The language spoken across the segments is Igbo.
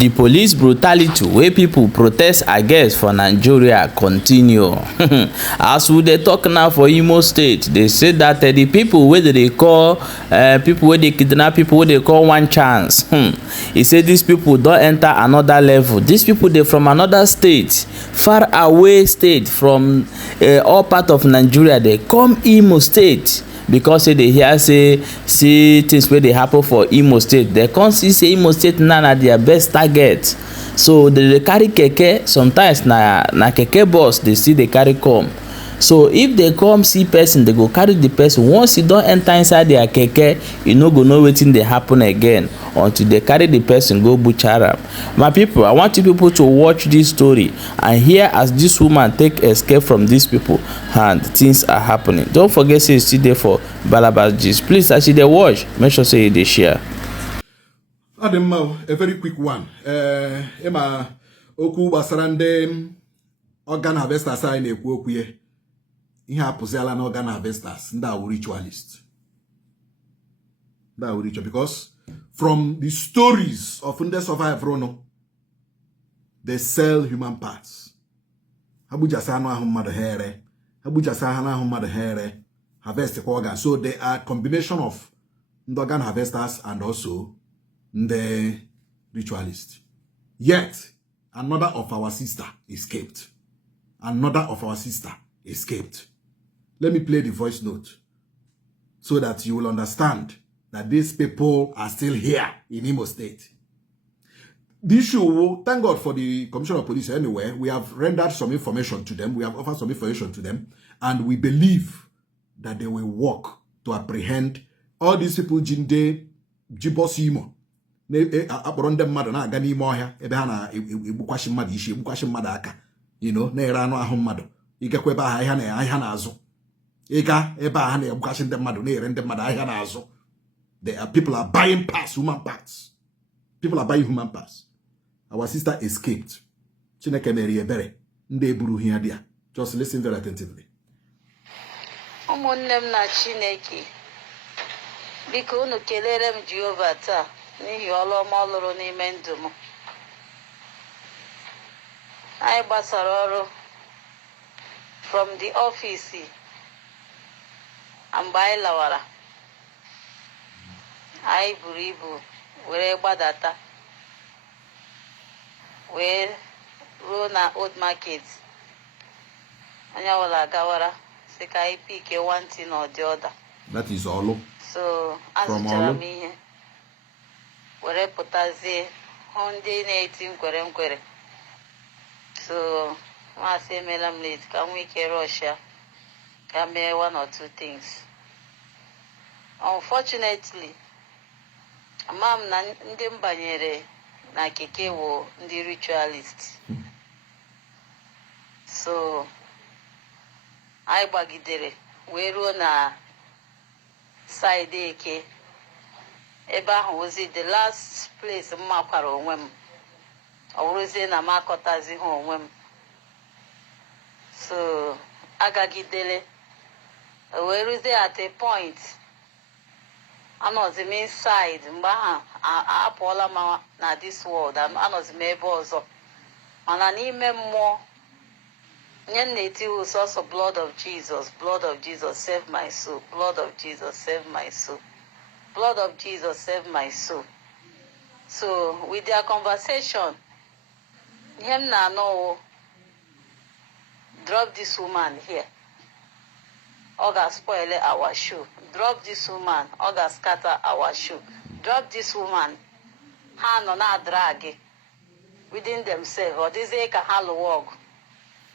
The police brutality wey people protest against for Nigeria continue. As we dey talk now for Imo State, they say that the people wey dey call people wey dey kidnap people wey dey call one chance. E say these people don enter another level. These people dey from another state, far away state from all part of Nigeria. They come Imo State because say they hear say things wey dey happen for Imo State. They come see say Imo State now na their best target, so they dey carry keke. Sometimes na keke bus they still dey carry come. So if they come see person, they go carry the person. Once e don enter inside their keke, you no go know wetin dey happen again until they carry the person go butcher am. My people, I want you people to watch this story and hear as this woman take escape from these people and things are happening. Don't forget say you still there for Balabas gist. Please, as you dey watch, make sure say you dey share. Ademma, a very quick one. Emma Oku Basarande organ harvesters are in a quoque. Ihe apụziala na organ harvesters ndị awụ ritualist. Ndị awụ ritual, because from the stories of ndị survive rono, they sell human parts. Habujasa anụ ahụ mmadụ here, habujasa ahụ mmadụ here, harvest organ. So they are a combination of ndị organ harvesters and also the ritualist. Yet another of our sister escaped. Another of our sister escaped. Let me play the voice note so that you will understand that these people are still here in Imo State. The issue, thank God for the Commissioner of Police anyway, we have rendered some information to them, we have offered some information to them, and we believe that they will work to apprehend all these people jinde jibos Imo. Akporonde mmadụ na aga n'ime ọhịa ebe ha na egbukwashi mmadụ isi, egbukwashi mmadụ aka, you know, na ere anụ ahụ mmadụ. Igakwa ebe ahụ ahịa na-azụ. Ega ebe ahụ na-egbukwashi ndị mmadụ na ere ndị mmadụ ahịa na-azụ. People are buying parts, human parts. People are buying human parts. Our sister escaped. Chineke mere ebere. Ndị eburu ihe dị. Just listen very attentively. Ụmụnne m na Chineke, biko unu kelere m Jehova taa n'ihi ọlụ ọma ọ lụrụ n'ime ndụ m. Anyị gbasara ọrụ from the office mgbe anyị lawara. Anyị buru ibu were gbadata wee ruo na old market. Anya wala gawara sị ka anyị pick one thing or the other. That is all. So azụchara m ihe were pụtazie hụ ndị na-eti nkwere. So masị emela m late ka m nwee ike Russia ka mee one or two things. Unfortunately, ama m na ndị m banyere na keke wo ndị ritualist. So anyị gbagidere wee ruo na side eke. Ebe ahụ was the last place m makwara onwe m. Ọ bụrụzie na m akọtazi ha onwe m. So agagidele wee ruzie at a point anọzi m inside mgbe ahụ apụọla m na this world, anọzi m ebe ọzọ mana n'ime mmụọ nye na-eti sọsọ blood of Jesus, blood of Jesus save my soul, blood of Jesus save my soul, blood of Jesus save my soul. So with their conversation, ihe m na-anọ drop this woman here, ọ ga-spoil our show. Drop this woman, ọ ga-scatter our show. Drop this woman, ha nọ na-drag within themselves. Ọ dịzie ka ha lụwa ọgụ.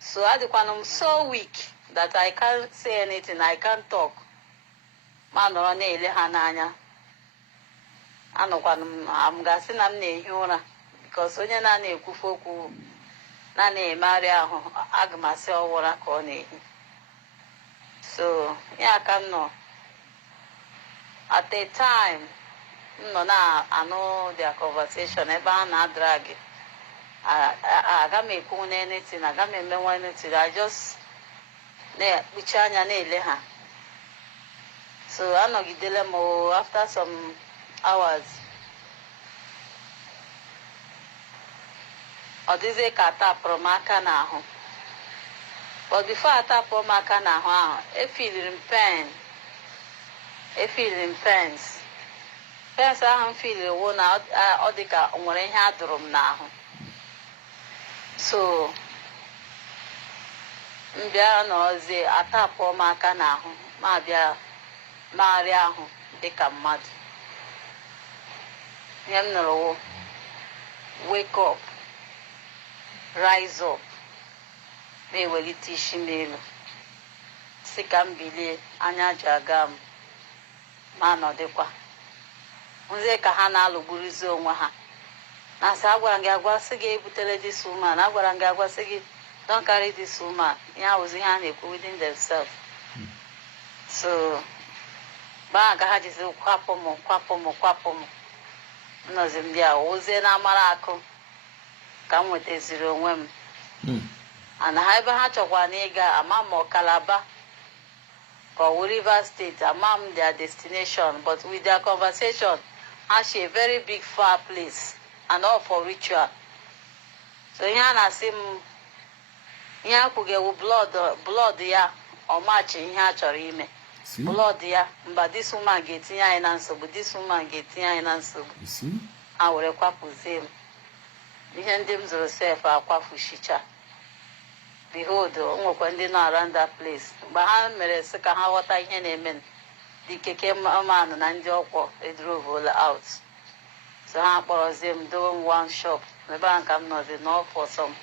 So I'm so weak that I can't say anything, I can't talk. Ma nọrọ na-ele ha n'anya. Anọkwanụ m ga-asị na m na-ehi ụra because onye na-ekwufe okwu na-emegharị ahụ aga m asị ọwụra ka ọ na-ehi. So ya ka m nọ at a time m nọ na-anụ their conversation ebe a na-drag. Aga m ekwu anything, aga m emenwe anything. I just na-ekpuchi anya na-ele ha. So anọgidele m after some hours ọ dịzie ka atapụrụ m aka n'ahụ. But before atapụrụ m aka n'ahụ ahụ, efiliri m pens. Pens ahụ m filiri wụ na ọ dị ka nwere ihe adụrụ m n'ahụ. So m bịa n'ọzie atapụrụ m aka n'ahụ, ma bịa magharịa ahụ dịka mmadụ. Ihe m nụrụ wụ wake up, rise up, na-ewelite isi m elu, si ka m bilie, anya ji aga m, ma nọdịkwa. Nzie ka ha na-alụgburizi onwe ha. Na-asị agwara m gị agwa sị gị ebutere this woman, agwara m gị agwa sị gị don't carry this woman. Ihe awụzi ihe a na-ekwu within themselves. So gbaa ka ha jizi kwapụ m. Nnọzi m bịa ozie na-amara akụ ka m nwetaziri onwe m. And ha ebe ha chọkwa na ịga ama m Calabar ka ọ wụ Rivers State, ama m their destination, but with their conversation ha shi a very big far place and all for ritual. So ihe a na-asị m ihe akwụgewu blood ya ọmachi ihe a chọrọ ime. Blood ya mba this woman ga-etinye anyị na nsogbu, this woman ga-etinye anyị na nsogbu. Ha were kwapụzie m. Ihe ndị m zụrụ sef akwafuchicha. Behold, o nwekwa ndị nọ around that place. Mgbe ha mere sị ka ha ghọta ihe na-eme, dị keke manụ na ndị ọkwọ edrovola out. So ha kpọrọzie m dowe m one shop. Ebe ahụ ka m nọzi nọ for some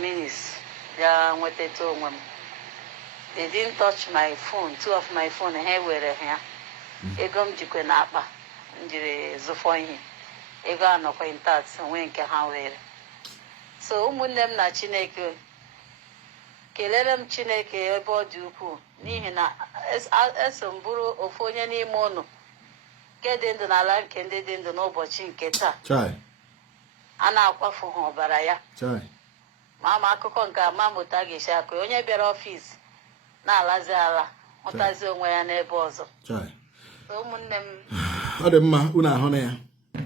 minutes. Bịa nweteta onwe m. They didn't touch my phone. Two of my phone ha were ha. Ego m jikwe n'akpa m jiri zụfọ ihe. Ego anọkwa intact onwe nke ha were. So ụmụnne m na Chineke, kelere m Chineke ebe ọ dị ukwuu n'ihi na eso m bụrụ ofu onye n'ime ụnụ nke dị ndụ n'ala nke ndị dị ndụ n'ụbọchị nke taa. A na-akwafu ha ọbara ya. Ma ama akụkọ nke ama mụta ga-esi akụ onye bịara ọfịs na-alazi ala mụtazi onwe ya n'ebe ọzọ. So ụmụnne m, ọ dị mma unu ahụ na ya.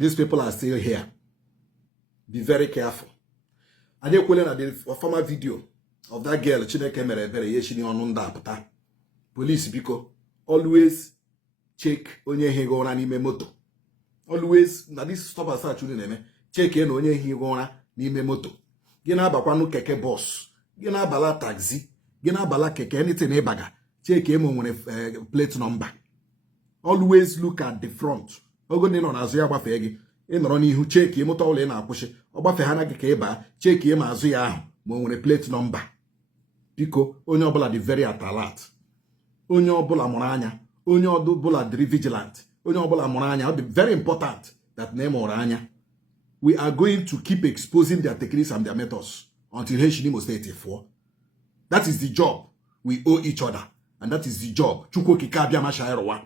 These people are still here. Be very careful. I didn't call the former video of that girl. Chineke mere ebere yeshini ọnụ ndị apụta. Police biko always check onye ihe gụra n'ime moto. Always na this stop and search unu na-eme. Check na onye ihe gụra n'ime moto. Gị na-abakwanu keke bus, gị na-abala taxi, gị na-abala keke anything ịbaga. Check emo nwere plate number. Always look at the front. Ogo ndị nọ n'azụ ya gbafee gị. Ị nọrọ n'ihu cheki moto ọbụla ị na-akwụsị ọ gbafe ha na gị ka ịba cheki ma azụ ya ahụ ma o nwere plate number. Biko onye ọbụla dị very alert, onye ọbụla mụrụ anya, onye ọbụla dịrị vigilant, onye ọbụla mụrụ anya. Ọ dị very important that na ịmụrụ anya. We are going to keep exposing their techniques and their methods until Imo State for. That is the job we owe each other, and that is the job Chukwu Okike abịa ma shaịrụwa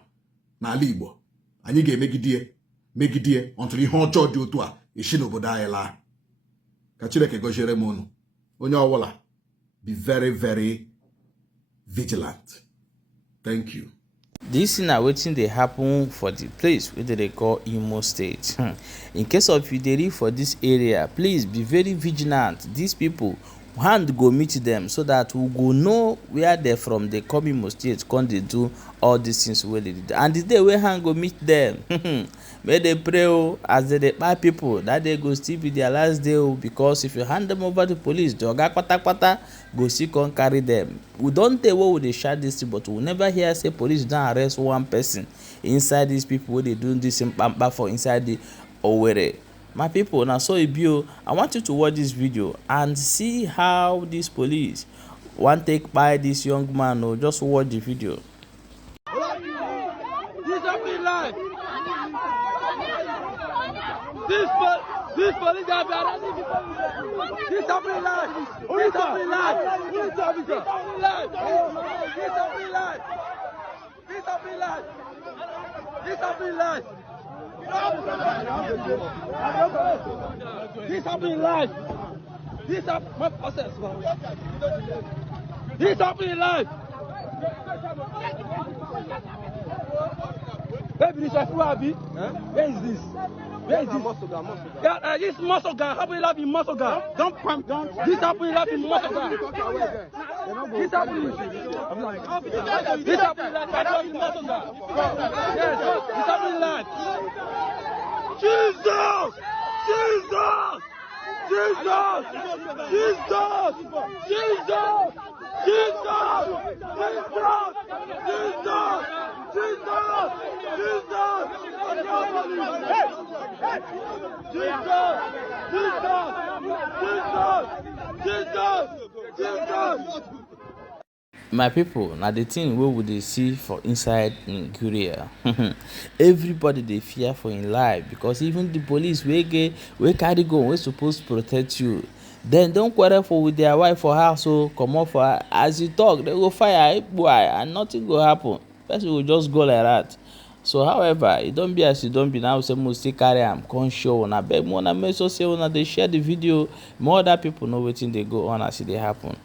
n'ala Igbo. Anyị ga-emegidie until ihe ọjọọ dị otu a esi n'obodo anyị laa. Ka Chineke gọziere m unu. Onye ọbụla be very very vigilant. Thank you. This is now wetin dey happen for the place wey they call Imo State. In case of you dey live for this area, please be very vigilant. These people, hand go meet them so that we go know where they from. They come Imo State, come dey do all these things wey they do. And the day wey hand go meet them, may they pray as they buy people that day go still be their last day. Because if you hand them over to police, the oga kpata go still come carry them. We don't tell what would they shout this thing, but we never hear say police don't arrest one person inside these people wey they do this in pampa for inside the Owerri. My people, now so Ibio, I want you to watch this video and see how this police want take by this young man. Or just watch the video. This police have been arresting people. This happening live. This happening live. This happening live. This happening live. This happening live. This happening live. This happening live. This happening my process. This happening live. Baby, this is who I be. Where is this? Where is this? Yeah, this muscle guy. Happening life in muscle guy. Don't. This happening life in muscle guy. This happening. This happening life in muscle guy. Yes, this happening life. Jesus! Jesus! Jesus! Jesus! Jesus! Jesus! My people, now the thing wey we dey see for inside Nigeria, everybody dey fear for im life, because even the police wey carry gun wey suppose protect you, dem don quarrel for with their wife for house, so comot for her. As you talk, dem go fire boy and nothing go happen. Person go just go like that. So however, e don be as e don be now, say mo still carry am come show una. Abeg una make sure say una dey share the video, more other people know wetin dey go on as e dey happen.